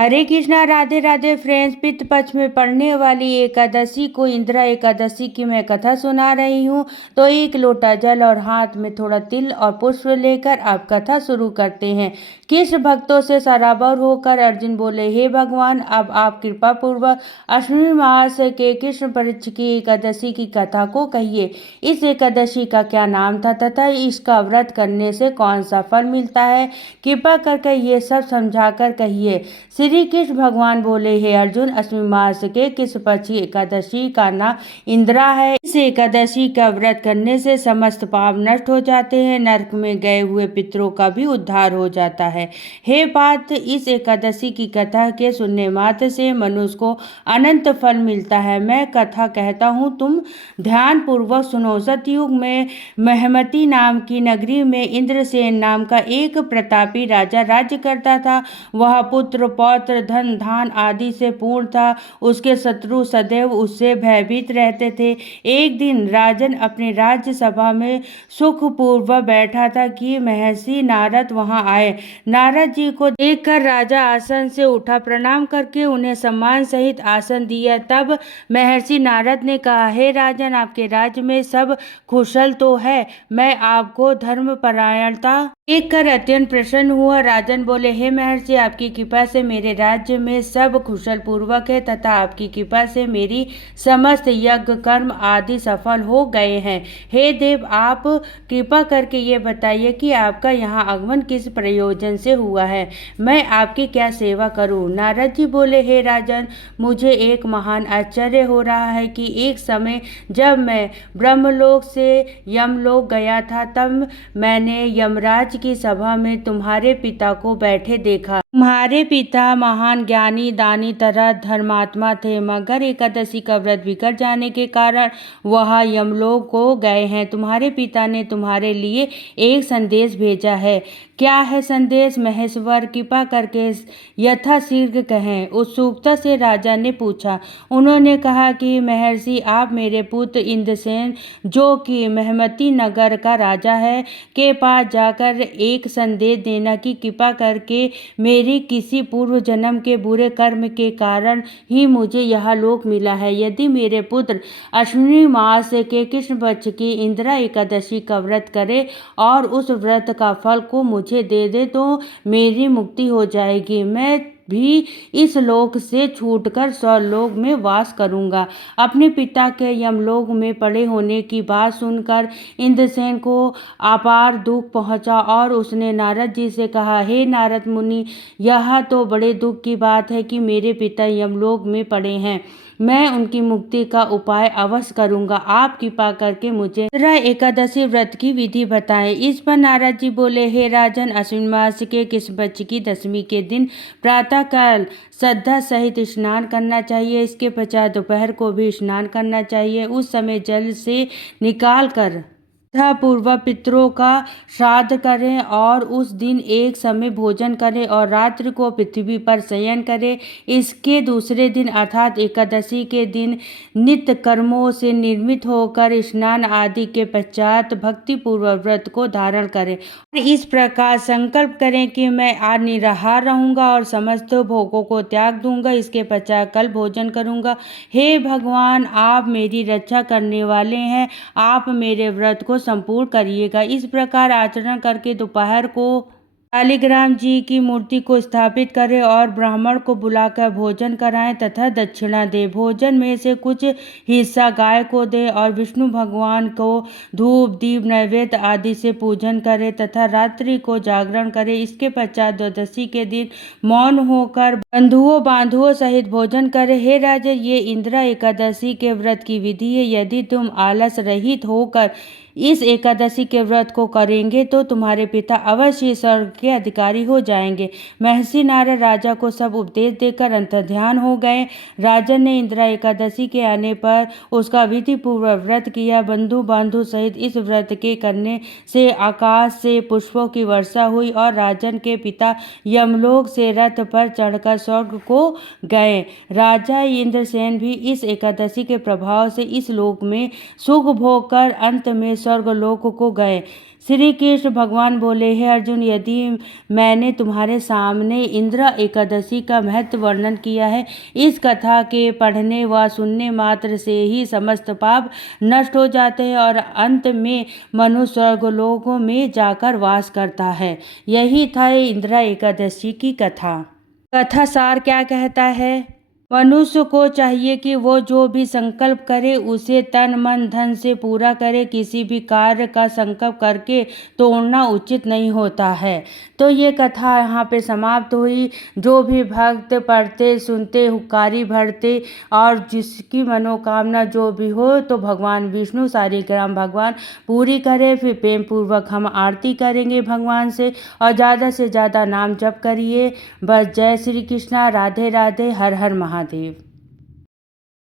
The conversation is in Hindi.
हरे कृष्णा, राधे राधे फ्रेंड्स। पितृ पक्ष में पड़ने वाली एकादशी को इंदिरा एकादशी की मैं कथा सुना रही हूँ। तो एक लोटा जल और हाथ में थोड़ा तिल और पुष्प लेकर आप कथा शुरू करते हैं। कृष्ण भक्तों से सराबोर होकर अर्जुन बोले, हे भगवान, अब आप कृपा पूर्वक अश्विनी मास के कृष्ण पक्ष की एकादशी की कथा को कहिए। इस एकादशी का क्या नाम था तथा इसका व्रत करने से कौन सा फल मिलता है, कृपा करके ये सब समझाकर कहिए। श्री कृष्ण भगवान बोले, हे अर्जुन, अश्विन मास के कृष्ण पक्ष की एकादशी का नाम इंदिरा है। इस एकादशी का व्रत करने से समस्त पाप नष्ट हो जाते हैं, नरक में गए हुए पितरों का भी उद्धार हो जाता है। हे पार्थ, इस एकादशी की कथा के सुनने मात्र से मनुष्य को अनंत फल मिलता है। मैं कथा कहता हूँ, तुम ध्यान पूर्वक सुनो। सतयुग में महमती नाम की नगरी में इंद्रसेन नाम का एक प्रतापी राजा राज्य करता था। वह पुत्र पौत्र धन धान आदि से पूर्ण था। उसके शत्रु सदैव उससे भयभीत रहते थे। एक दिन राजन अपने राज्य सभा में सुखपूर्वक बैठा था कि महर्षि नारद वहां आए। नारद जी को देखकर राजा आसन से उठा, प्रणाम करके उन्हें सम्मान सहित आसन दिया। तब महर्षि नारद ने कहा, हे राजन, आपके राज्य में सब कुशल तो है? मैं आपको धर्मपरायणता देखकर अत्यंत प्रसन्न हुआ। राजन बोले, हे महर्षि, आपकी कृपा से मेरे राज्य में सब कुशल पूर्वक है तथा आपकी कृपा से मेरी समस्त यज्ञ कर्म आदि सफल हो गए हैं। हे देव, आप कृपा करके ये बताइए कि आपका यहाँ आगमन किस प्रयोजन से हुआ है, मैं आपकी क्या सेवा करूँ। नारद जी बोले, हे राजन, मुझे एक महान आश्चर्य हो रहा है कि एक समय जब मैं ब्रह्मलोक से यमलोक गया था, तब मैंने यमराज की सभा में तुम्हारे पिता को बैठे देखा। तुम्हारे पिता महान ज्ञानी दानी तरह धर्मात्मा थे, मगर एकादशी का व्रत बिगड़ जाने के कारण वह यमलोक को गए हैं। तुम्हारे पिता ने तुम्हारे लिए एक संदेश भेजा है। क्या है संदेश? महेश्वर, कृपा करके यथाशीघ्र कहें, उत्सुकता से राजा ने पूछा। उन्होंने कहा कि महर्षि, आप मेरे पुत्र इंद्रसेन, जो कि महमती नगर का राजा है, के पास जाकर एक संदेश देना कि कृपा करके मेरी किसी पूर्व जन्म के बुरे कर्म के कारण ही मुझे यह लोक मिला है। यदि मेरे पुत्र अश्विनी मास के कृष्ण पक्ष की इंदिरा एकादशी का व्रत करे और उस व्रत का फल को मुझे दे दे तो मेरी मुक्ति हो जाएगी। मैं भी इस लोक से छूटकर स्वर्लोक में वास करूंगा। अपने पिता के यमलोक में पड़े होने की बात सुनकर इंद्रसेन को अपार दुख पहुंचा और उसने नारद जी से कहा, हे नारद मुनि, यह तो बड़े दुख की बात है कि मेरे पिता यमलोक में पड़े हैं। मैं उनकी मुक्ति का उपाय अवश्य करूंगा। आप कृपा करके मुझे इंदिरा एकादशी व्रत की विधि बताएं। इस पर नारद जी बोले, हे राजन, अश्विन मास के कृष्ण पक्ष की दशमी के दिन प्रातः काल श्रद्धा सहित स्नान करना चाहिए। इसके पश्चात दोपहर को भी स्नान करना चाहिए। उस समय जल से निकाल कर पूर्वक पितरों का श्राद्ध करें और उस दिन एक समय भोजन करें और रात्रि को पृथ्वी पर शयन करें। इसके दूसरे दिन अर्थात एकादशी के दिन नित्य कर्मों से निर्मित होकर स्नान आदि के पश्चात भक्ति पूर्वक व्रत को धारण करें और इस प्रकार संकल्प करें कि मैं आज निराहार रहूंगा और समस्त भोगों को त्याग दूंगा। इसके पश्चात कल भोजन करूंगा। हे भगवान, आप मेरी रक्षा करने वाले हैं, आप मेरे व्रत को संपूर्ण करिएगा। इस प्रकार आचरण करके दोपहर को शालिग्राम जी की मूर्ति को स्थापित करें और ब्राह्मण को बुलाकर भोजन कराएं तथा दक्षिणा दें। भोजन में से कुछ हिस्सा गाय को दें और विष्णु भगवान को धूप दीप नैवेद्य आदि से पूजन करें तथा रात्रि को जागरण करें। इसके पश्चात द्वादशी के दिन मौन होकर बंधुओं बांधुओं सहित भोजन करें। हे राजा, ये इंदिरा एकादशी के व्रत की विधि है। यदि तुम आलस रहित होकर इस एकादशी के व्रत को करेंगे तो तुम्हारे पिता अवश्य स्वर्ग के अधिकारी हो जाएंगे। महर्षि नारद राजा को सब उपदेश देकर अंतर्ध्यान हो गए। राजन ने इंदिरा एकादशी के आने पर उसका विधि पूर्वक व्रत किया। बंधु बांधु सहित इस व्रत के करने से आकाश से पुष्पों की वर्षा हुई और राजन के पिता यमलोक से रथ पर चढ़कर स्वर्ग को गए। राजा इंद्रसेन भी इस एकादशी के प्रभाव से इस लोक में सुख भोग कर अंत में स्वर्गलोक को गए। श्री कृष्ण भगवान बोले, हे अर्जुन, यदि मैंने तुम्हारे सामने इंद्र एकादशी का महत्व वर्णन किया है, इस कथा के पढ़ने व सुनने मात्र से ही समस्त पाप नष्ट हो जाते हैं और अंत में मनुष्य स्वर्गलोकों में जाकर वास करता है। यही था इंदिरा एकादशी की कथा। कथा सार क्या कहता है? मनुष्य को चाहिए कि वो जो भी संकल्प करे उसे तन मन धन से पूरा करे। किसी भी कार्य का संकल्प करके तोड़ना उचित नहीं होता है। तो ये कथा यहाँ पे समाप्त हुई। जो भी भक्त पढ़ते सुनते हुक्कारी भरते और जिसकी मनोकामना जो भी हो तो भगवान विष्णु सालिग्राम भगवान पूरी करे। फिर प्रेम पूर्वक हम आरती करेंगे भगवान से और ज़्यादा से ज़्यादा नाम जप करिए। बस जय श्री कृष्णा, राधे राधे, हर हर महादेव।